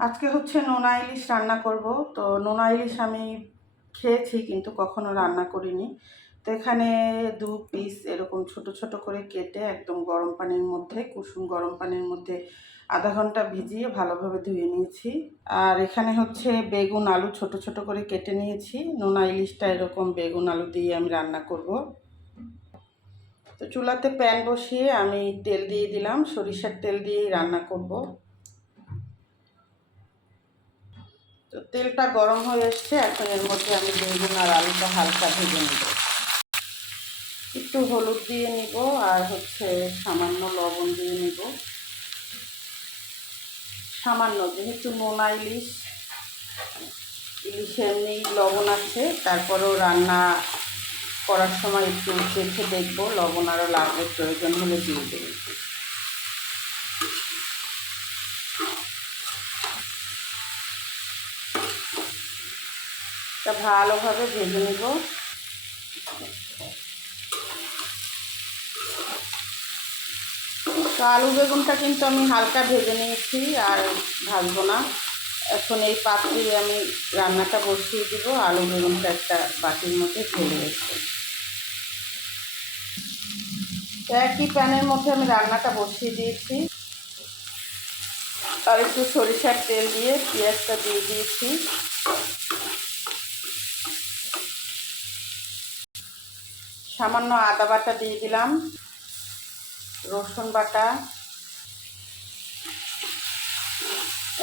আজকে হচ্ছে নোনা ইলিশ রান্না করব। তো নোনা ইলিশ আমি খেয়েছি কিন্তু কখনো রান্না করিনি। তো এখানে দু পিস এরকম ছোট ছোট করে কেটে একদম গরম পানির মধ্যে, কুসুম গরম পানির মধ্যে আধা ঘণ্টা ভিজিয়ে ভালোভাবে ধুয়ে নিয়েছি। আর এখানে হচ্ছে বেগুন আলু ছোট ছোট করে কেটে নিয়েছি। নোনা ইলিশটা এরকম বেগুন আলু দিয়ে আমি রান্না করব। তো চুলাতে প্যান বসিয়ে আমি তেল দিয়ে দিলাম, সরিষার তেল দিয়েই রান্না করব। তো তেলটা গরম হয়ে এসছে, এখন এর মধ্যে আমি বেগুন আর আলুটা হালকা ভেজে নেব। একটু হলুদ দিয়ে নিব আর হচ্ছে সামান্য লবণ দিয়ে নিব। সামান্য, যেহেতু নোনা ইলিশ, ইলিশে এমনি লবণ আছে, তারপরেও রান্না করার সময় একটু দেখে দেখব, লবণ আরও লাগবে, প্রয়োজন হলে দিয়ে দেবো। তা ভালোভাবে ভেজে নেব। তো আলু বেগুনটা কিন্তু আমি হালকা ভেজে নিয়েছি আর ভাজবো না। এখন এই পাত্রে আমি রান্নাটা বসিয়ে দিব। আলু বেগুনটা একটা বাটির মধ্যে ঢেলে রেখে তো একই প্যানের মধ্যে আমি রান্নাটা বসিয়ে দিয়েছি। আর একটু সরিষার তেল দিয়ে পেঁয়াজটা দিয়ে দিয়েছি। সামান্য আদা বাটা দিয়ে দিলাম, রসুন বাটা।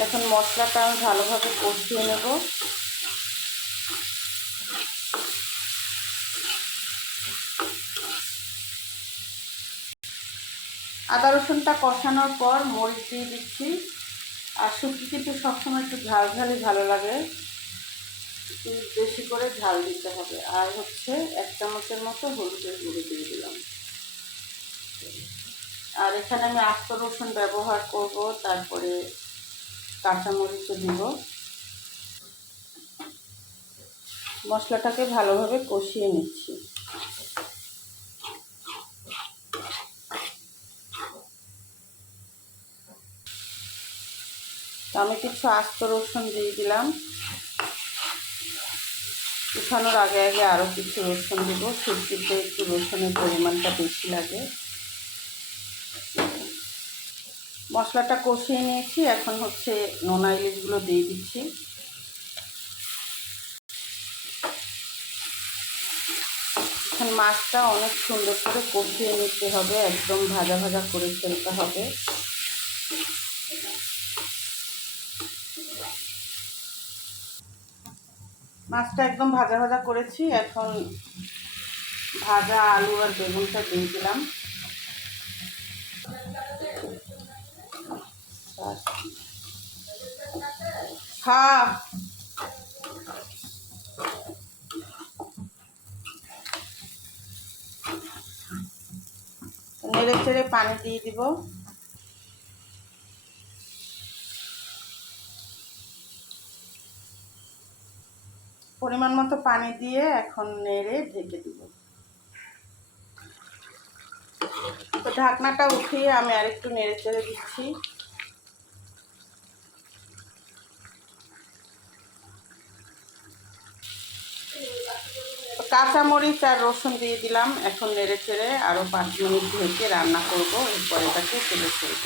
এখন মশলাটা আমি ভালোভাবে কষিয়ে নেব। আদা রসুনটা কষানোর পর মরিচ দিয়ে দিচ্ছি। আর শুক্তি কিন্তু সবসময় একটু ঝাল ঝালই ভালো লাগে। একটু বেশি করে ঝাল দিতে হবে। আর হচ্ছে এক চামচের মতো হলুদের গুঁড়ো দিয়ে দিলাম। আর এখানে আমি আস্ত রসুন ব্যবহার করব, তারপরে কাঁচামরিচও দিব। মশলাটাকে ভালোভাবে কষিয়ে নিচ্ছি। আমি কিছু আস্ত রসুন দিয়ে দিলাম। উঠানোর আগে আগে আরও কিছু রসুন দেবো। সুতিতে একটু রসুনের পরিমাণটা বেশি লাগে। মশলাটা কষিয়ে নিয়েছি। এখন হচ্ছে নোনা ইলিশগুলো দিয়ে দিচ্ছি। এখন মাছটা অনেক সুন্দর করে কষিয়ে নিতে হবে। একদম ভাজা ভাজা করে ফেলতে হবে। মাছটা একদম ভাজা ভাজা করেছি। এখন ভাজা আলু আর বেগুনটা দিয়ে দিলাম। নেড়ে চেড়ে পানি দিয়ে দিব। পরিমাণ মতো পানি দিয়ে এখন নেড়ে ঢেকে দিব। তো ঢাকনাটা উঠিয়ে আমি আরেকটু নেড়ে চেড়ে দিচ্ছি। কাঁচামরিচ আর রসুন দিয়ে দিলাম। এখন নেড়ে চেড়ে আরও পাঁচ মিনিট ঢেকে রান্না করব। এরপর এটাকে তুলে ফেলব।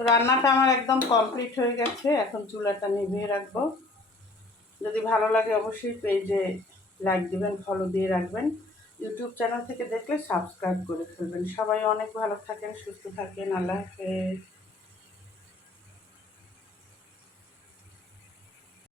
তো রান্নাটা আমার একদম কমপ্লিট হয়ে গেছে, এখন চুলাটা নিভিয়ে রাখব। যদি ভালো লাগে অবশ্যই পেজে লাইক দিবেন ফলো দিয়ে রাখবেন। ইউটিউব চ্যানেল থেকে দেখলে সাবস্ক্রাইব করে ফেলবেন। সবাই অনেক ভালো থাকেন, সুস্থ থাকেন, আল্লাহ হাফেজ।